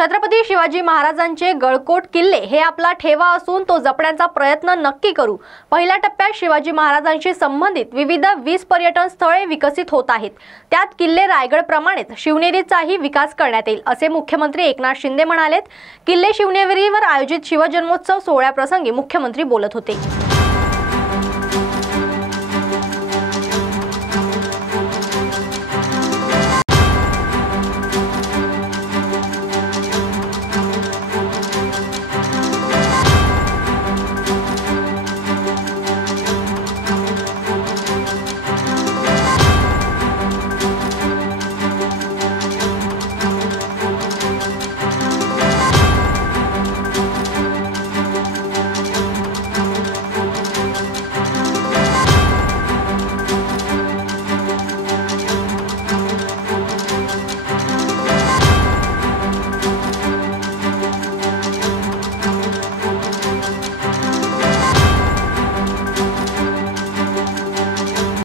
छत्रपती शिवाजी महाराजांचे गळकोट किल्ले हे आपला ठेवा असून तो जपण्याचा प्रयत्न नक्की करू। पहिल्या टप्प्यात शिवाजी महाराजांशी संबंधित विविध 20 पर्यटन स्थळे विकसित होत आहेत। त्यात किल्ले रायगड प्रमाणेच शिवनेरीचाही विकास करण्यात येईल असे मुख्यमंत्री एकनाथ शिंदे म्हणालेत। किल्ले शिवनेरीवर आयोजित शिवजन्मोत्सव सोहळ्याप्रसंगी मुख्यमंत्री बोलत होते।